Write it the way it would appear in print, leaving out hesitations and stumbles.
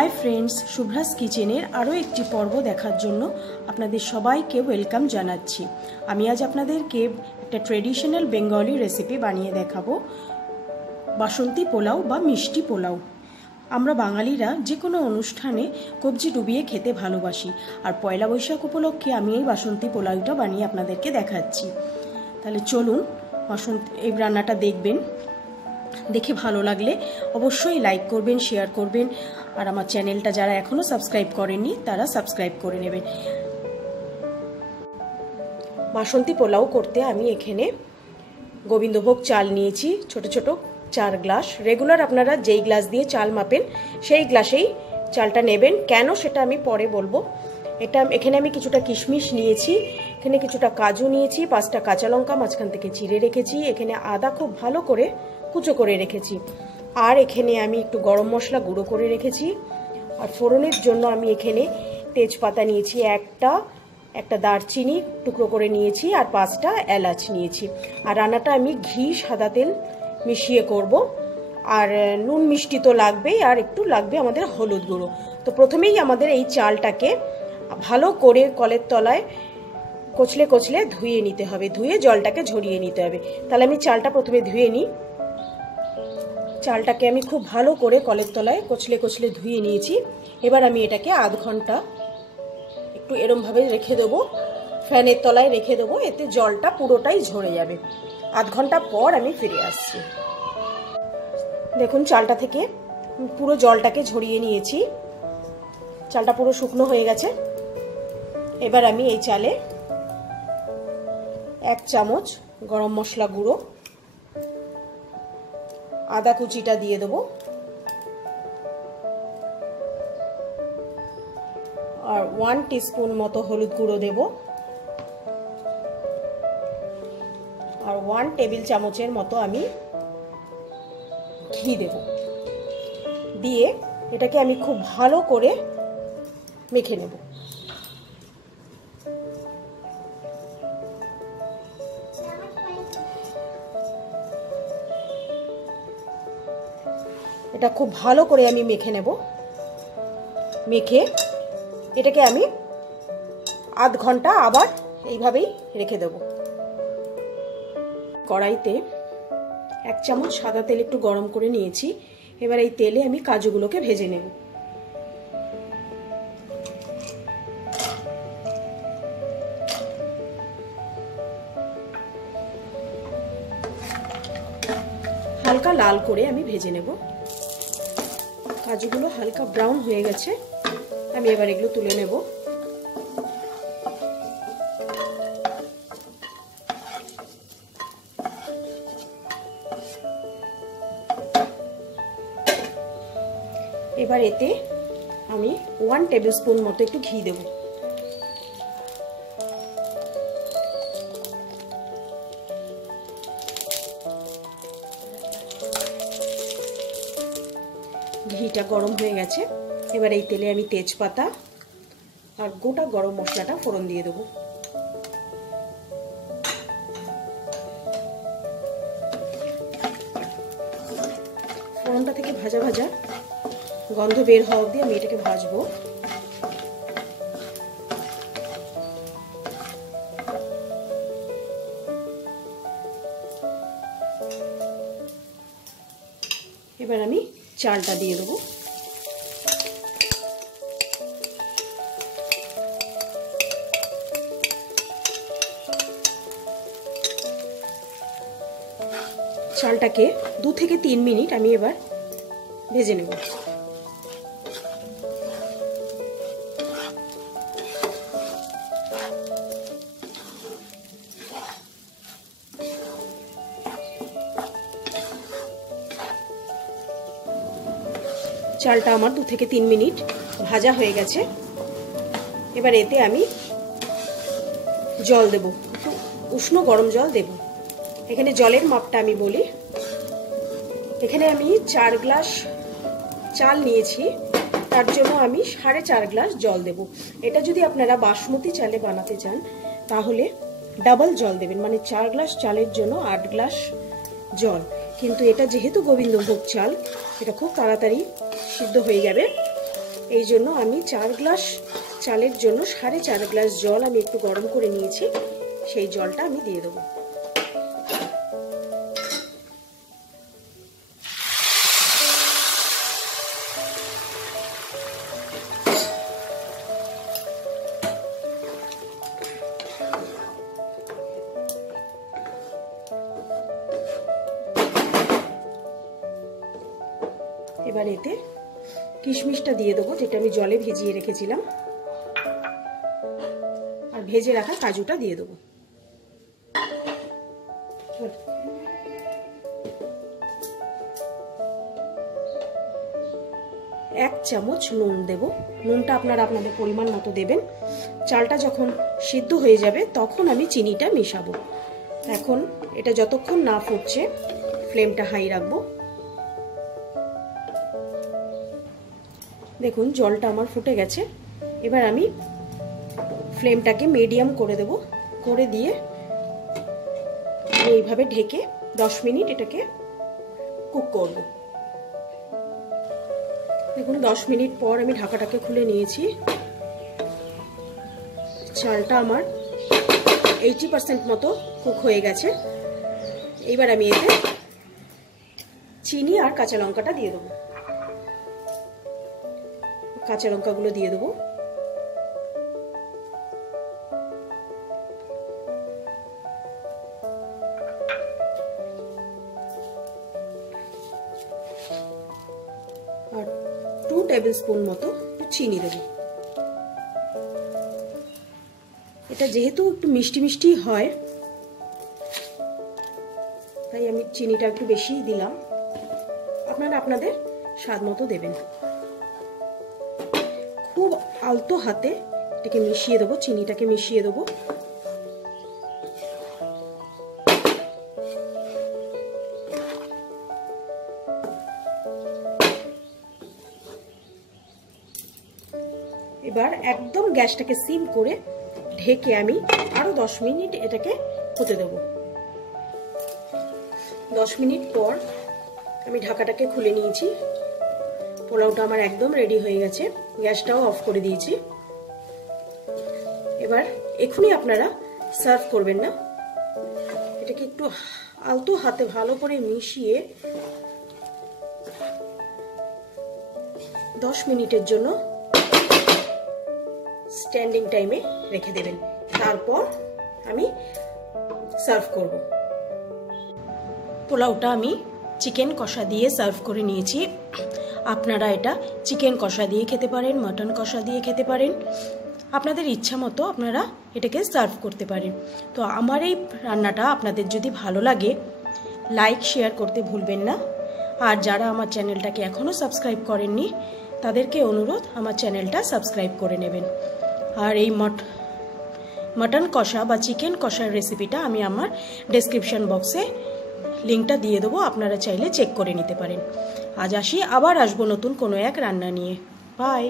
Hi friends, শুভ্রাস কিচেনের আরও একটি পর্ব দেখার জন্য আপনাদের সবাইকে ওয়েলকাম জানাচ্ছি। আমি আজ আপনাদেরকে একটা ট্রেডিশনাল বেঙ্গলি রেসিপি বানিয়ে দেখাবো, বাসন্তী পোলাও বা মিষ্টি পোলাও। আমরা বাঙালিরা যে কোনো অনুষ্ঠানে কবজি ডুবিয়ে খেতে ভালোবাসি, আর পয়লা বৈশাখ উপলক্ষে আমি এই বাসন্তী পোলাওটা বানিয়ে আপনাদেরকে দেখাচ্ছি। তাহলে চলুন এই রান্নাটা দেখবেন। দেখে ভালো লাগলে অবশ্যই লাইক করবেন, শেয়ার করবেন, আর আমার চ্যানেলটা যারা এখনও সাবস্ক্রাইব করেননি তারা সাবস্ক্রাইব করে নেবেন। বাসন্তী পোলাও করতে আমি এখানে গোবিন্দভোগ চাল নিয়েছি, ছোট ছোট 4 গ্লাস। রেগুলার আপনারা যেই গ্লাস দিয়ে চাল মাপেন সেই গ্লাসেই চালটা নেবেন। কেন সেটা আমি পরে বলবো। এখানে আমি কিছুটা কিশমিশ নিয়েছি, এখানে কিছুটা কাজু নিয়েছি, 5টা কাঁচা লঙ্কা মাঝখান থেকে চিড়ে রেখেছি, এখানে আদা খুব ভালো করে কুচো করে রেখেছি, আর এখানে আমি একটু গরম মশলা গুঁড়ো করে রেখেছি। আর ফোড়নের জন্য আমি এখানে তেজপাতা নিয়েছি, একটা দারচিনি টুকরো করে নিয়েছি, আর 5টা এলাচ নিয়েছি। আর রান্নাটা আমি ঘি সাদা তেল মিশিয়ে করব। আর নুন মিষ্টি তো লাগবেই, আর একটু লাগবে আমাদের হলুদ গুঁড়ো। তো প্রথমেই আমাদের এই চালটাকে ভালো করে কলের তলায় কচলে কচলে ধুয়ে নিতে হবে, ধুয়ে জলটাকে ঝরিয়ে নিতে হবে। তাহলে আমি চালটা প্রথমে ধুয়ে নিই। চালটাকে আমি খুব ভালো করে কলের তলায় কচলে কচলে ধুয়ে নিয়েছি। এবার আমি এটাকে আধ ঘন্টা একটু এরমভাবে রেখে দেবো, ফ্যানের তলায় রেখে দেবো, এতে জলটা পুরোটাই ঝরে যাবে। আধ ঘন্টা পর আমি ফিরে আসছি। দেখুন চালটা থেকে পুরো জলটাকে ঝরিয়ে নিয়েছি, চালটা পুরো শুকনো হয়ে গেছে। এবার আমি এই চালে 1 চামচ গরম মশলা গুঁড়ো, আদা কুচিটা দিয়ে দেবো, আর 1 টিস্পুন মতো হলুদ গুঁড়ো দেব, আর 1 টেবিল চামচের মতো আমি ঘি দেব। দিয়ে এটাকে আমি খুব ভালো করে মেখে নেব। এটা খুব ভালো করে আমি মেখে নেব। মেখে এটাকে আমি আধ ঘন্টা আবার এইভাবেই রেখে দেব। কড়াইতে 1 চামচ সাদা তেল একটু গরম করে নিয়েছি। এবার এই তেলে আমি কাজুগুলোকে ভেজে নেব। হালকা লাল করে আমি ভেজে নেব। কাজুগুলো হালকা ব্রাউন হয়ে গেছে, আমি এবার এগুলো তুলে নেব। এবার এতে আমি 1 টেবিল স্পুন মতো একটু ঘি দেব। ঘিটা গরম হয়ে গেছে। এবার এই তেলে আমি তেজপাতা আর গোটা গরম মশলাটা ফোড়ন দিয়ে দেবো। ফোড়নটা থেকে ভাজা ভাজা গন্ধ বের হওয়া অবধি আমি এটাকে ভাজবো। এবার আমি চালটা দিয়ে দেবো। চালটাকে 2 থেকে 3 মিনিট আমি এবার ভেজে নেব। চালটা আমার 2 থেকে 3 মিনিট ভাজা হয়ে গেছে। এবার এতে আমি জল দেব, একটু উষ্ণ গরম জল দেব। এখানে জলের মাপটা আমি বলি। এখানে আমি 4 গ্লাস চাল নিয়েছি, তার জন্য আমি 4.5 গ্লাস জল দেব। এটা যদি আপনারা বাসমতি চালে বানাতে চান তাহলে ডাবল জল দেবেন, মানে 4 গ্লাস চালের জন্য 8 গ্লাস জল। কিন্তু এটা যেহেতু গোবিন্দভোগ চাল, এটা খুব তাড়াতাড়ি সিদ্ধ হয়ে যাবে, এই জন্য আমি 4 গ্লাস চালের জন্য 4.5 গ্লাস জল আমি একটু গরম করে নিয়েছি, সেই জলটা আমি দিয়ে দেবো। এবার এতে কিশমিশটা দিয়ে দেবো, যেটা আমি জলে ভিজিয়ে রেখেছিলাম, আর ভেজে রাখা কাজুটা দিয়ে দেবো। এক চামচ নুন দেব, নুনটা আপনারা আপনাদের পরিমাণ মতো দেবেন। চালটা যখন সিদ্ধ হয়ে যাবে তখন আমি চিনিটা মেশাবো। এখন এটা যতক্ষণ না ফুটছে ফ্লেমটা হাই রাখবো। দেখুন জলটা আমার ফুটে গেছে। এবার আমি ফ্লেমটাকে মিডিয়াম করে দেব, করে দিয়ে এইভাবে ঢেকে 10 মিনিট এটাকে কুক করব। দেখুন 10 মিনিট পর আমি ঢাকাটাকে খুলে নিয়েছি। চালটা আমার 80% মতো কুক হয়ে গেছে। এবার আমি এতে চিনি আর কাঁচা লঙ্কাটা দিয়ে দেবো। কাঁচা লঙ্কাগুলো দিয়ে দেবো। আর 2 টেবিল স্পুন মতো চিনি দেবো। এটা যেহেতু একটু মিষ্টি মিষ্টি হয় তাই আমি চিনিটা একটু বেশি দিলাম, আপনারা আপনাদের স্বাদ মতো দেবেন। খুব আলতো হাতে এটাকে মিশিয়ে দেবো, চিনিটাকে মিশিয়ে দেবো। এবার একদম গ্যাসটাকে সিম করে ঢেকে আমি আরো 10 মিনিট এটাকে হতে দেবো। 10 মিনিট পর আমি ঢাকাটাকে খুলে নিয়েছি। পোলাওটা আমার একদম রেডি হয়ে গেছে, গ্যাসটাও অফ করে দিয়েছি। এবার এখনই আপনারা সার্ভ করবেন না, এটাকে একটু আলতো হাতে ভালো করে মিশিয়ে 10 মিনিটের জন্য স্ট্যান্ডিং টাইমে রেখে দেবেন। তারপর আমি সার্ভ করব। পোলাওটা আমি চিকেন কষা দিয়ে সার্ভ করে নিয়েছি। আপনারা এটা চিকেন কষা দিয়ে খেতে পারেন, মটন কষা দিয়ে খেতে পারেন, আপনাদের ইচ্ছা মতো আপনারা এটাকে সার্ভ করতে পারেন। তো আমার এই রান্নাটা আপনাদের যদি ভালো লাগে লাইক শেয়ার করতে ভুলবেন না। আর যারা আমার চ্যানেলটাকে এখনও সাবস্ক্রাইব করেননি তাদেরকে অনুরোধ আমার চ্যানেলটা সাবস্ক্রাইব করে নেবেন। আর এই মটন কষা বা চিকেন কষার রেসিপিটা আমি আমার ডেসক্রিপশন বক্সে লিঙ্কটা দিয়ে দেবো, আপনারা চাইলে চেক করে নিতে পারেন। আজ আসি, আবার আসবো নতুন কোনো এক রান্না নিয়ে। বাই।